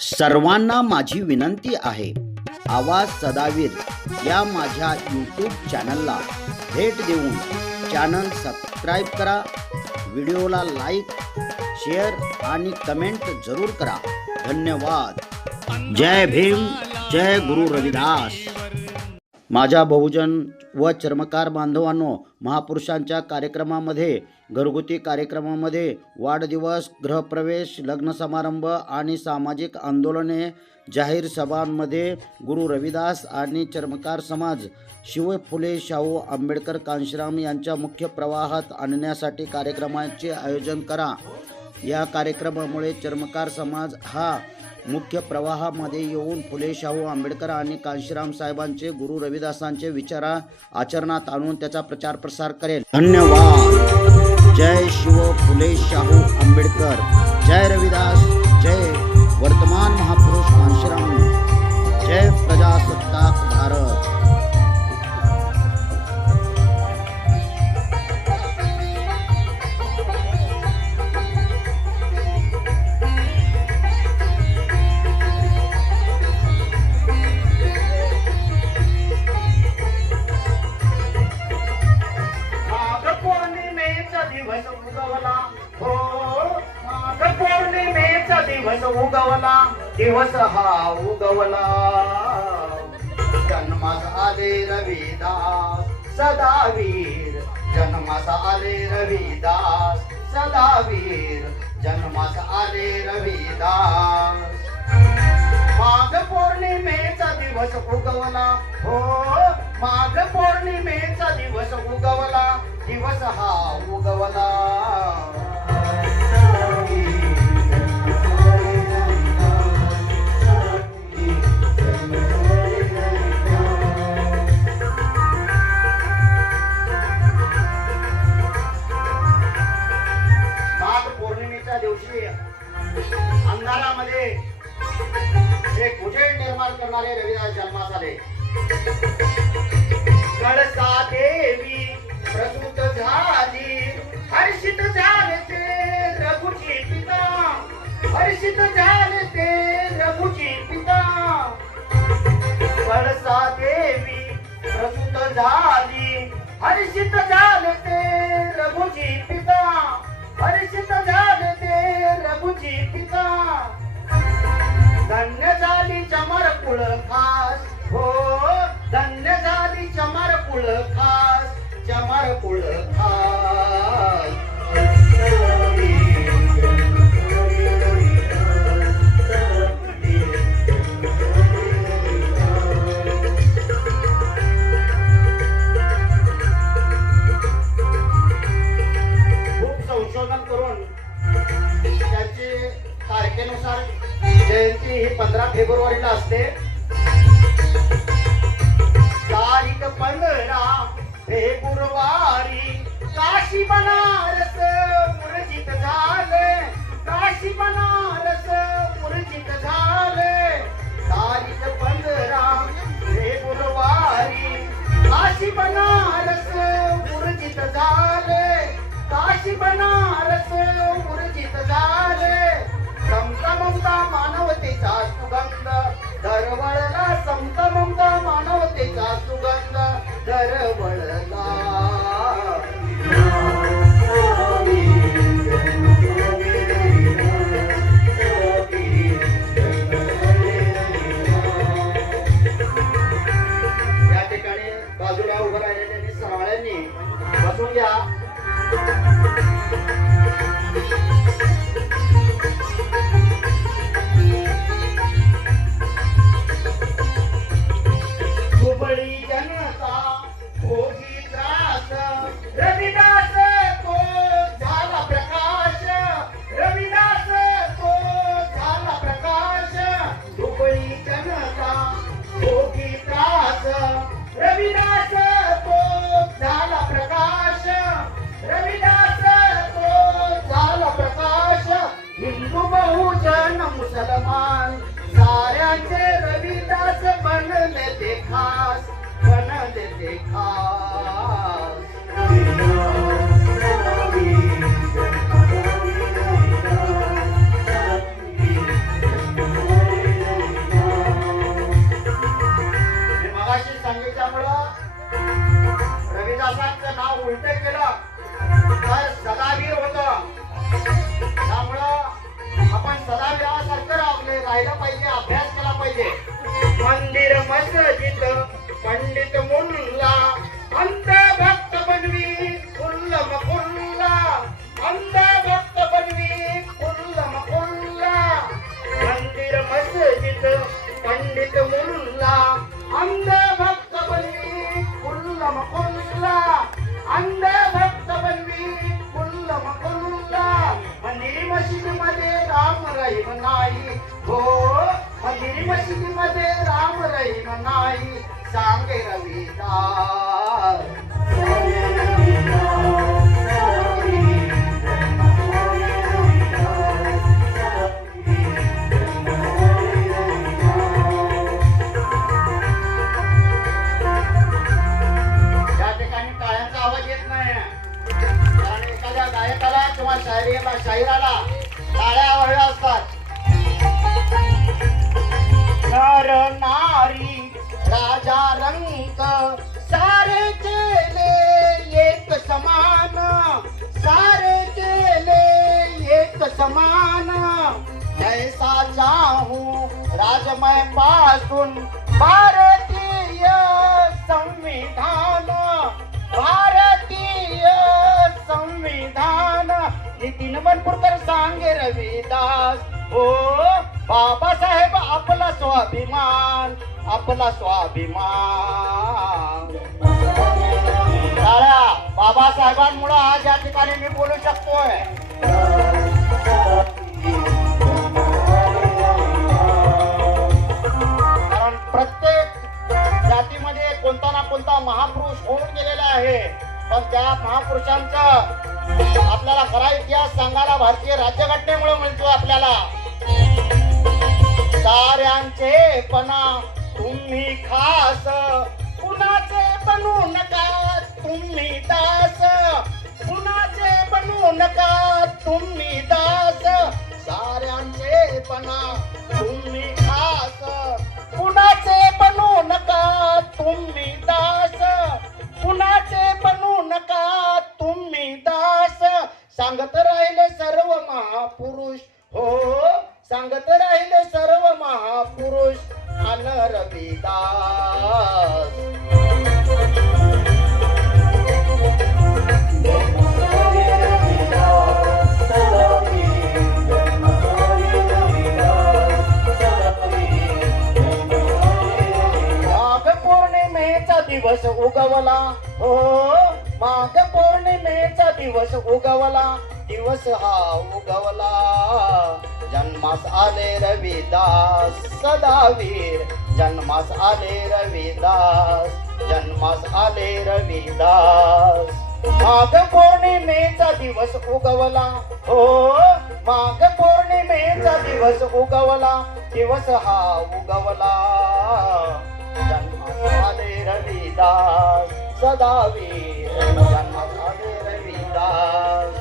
सर्वांना माझी विनंती आहे. आवाज सदावीर या माझ्या यूट्यूब चॅनलला भेट देऊन चॅनल सबस्क्राईब करा. व्हिडिओला लाईक शेअर आणि कमेंट जरूर करा. धन्यवाद. जय भीम जय गुरु रविदास. माझ्या बहुजन व चर्मकार बांधवांनो महापुरुषांच्या कार्यक्रमामध्ये घरगुती कार्यक्रमामध्ये वाढदिवस गृहप्रवेश लग्न समारंभ आणि सामाजिक आंदोलने जाहीर सभांमध्ये गुरु रविदास आणि चर्मकार समाज शिव फुले शाहू आंबेडकर कांशीराम यांच्या मुख्य प्रवाहात आणण्यासाठी कार्यक्रमाचे आयोजन करा. या कार्यक्रमामुळे चर्मकार समाज हा मुख्य प्रवाहामध्ये येऊन फुले शाहू आंबेडकर आणि कांशीराम साहेबांचे गुरु रविदासांचे विचार आचरणात आणून त्याचा प्रचार प्रसार करेल. धन्यवाद. जय शिव फुले शाहू आंबेडकर. जय रविदास जय वर्तमान महापुरुष कांशीराम. जय प्रजासत्ताक. उगवला. हो माघ पौर्णिमेचा दिवस उगवला. दिवस हा उगवला. जन्मास आले रविदास सदावीर. जन्मास आले रविदास सदावीर. जन्मास आले रविदास. माघ पौर्णिमेचा दिवस उगवला. हो माघ पौर्णिमेचा दिवस उगवला. दिवस हा उगवला. पौर्णिमेच्या दिवशी अंधारामध्ये एक उजेड निर्माण करणारे रविदास जन्मास आले कळसा देवी प्रसूत झाली हर्षित झाले ते रघुची पिता. हर्षित झाले ते रघुची पिता. कळसा देवी प्रसूत झाली हर्षित झाले ते रघुची पिता. हर्षित झाले ते रघुची पिता धन्य झाली चमर कुळ खास. हो धन्य झाली चमर कुळ खास. चमर कुळ खास काशी बनारस उर्जित झाले. काशी बनारस उर्जित झाले. समता मानवतेचा सुगंध. दरवळला समता मानवतेचा सुगंध. बाजूला उभं सवाळ्यांनी बसून घ्या. सलमान साऱ्याचे रविदास बनले ते खास बनले ते खास. नाही सांगे रविदास राजा रंग सारे चेले एक समान। सारे केले एक समान। ऐसा चाहूं राजमयपासून भारतीय संविधान। भारतीय संविधान। नितीन बनपूरकर सांगे रविदास। ओ बाबासाहेब आपला स्वाभिमान। आपला स्वाभिमान. टाळ्या बाबासाहेबांमुळे आज या ठिकाणी मी बोलू शकतोय. कारण प्रत्येक जातीमध्ये कोणता ना कोणता महापुरुष होऊन गेलेला आहे. पण त्या महापुरुषांचा आपल्याला खरा इतिहास सांगायला भारतीय राज्यघटनेमुळे मिळतो आपल्याला. साऱ्यांचे पणा तुम्ही खास कुणाचे बनू नका? तुम्ही दास कुणाचे बनू नका? तुम्ही दास साऱ्यांचे पणा तुम्ही खास कुणाचे बनू नका? तुम्ही दास कुणाचे बनू नका? तुम्ही दास. सांगत राहिले सर्व महापुरुष. हो सांगत राहिले सर्व महापुरुष. अन रविदास पौर्णिमेचा दिवस उगवला हो माघ पौर्णिमेचा दिवस उगवला दिवस हा उगवला. जन्मास आले रविदास सदावीर. जन्मास आले रविदास जन्मास आले रविदास. माघ पौर्णिमेचा दिवस उगवला. हो माघ पौर्णिमेचा दिवस उगवला. दिवस हा उगवला. जन्मास आले रविदास सदावीर. जन्मास आले रविदास.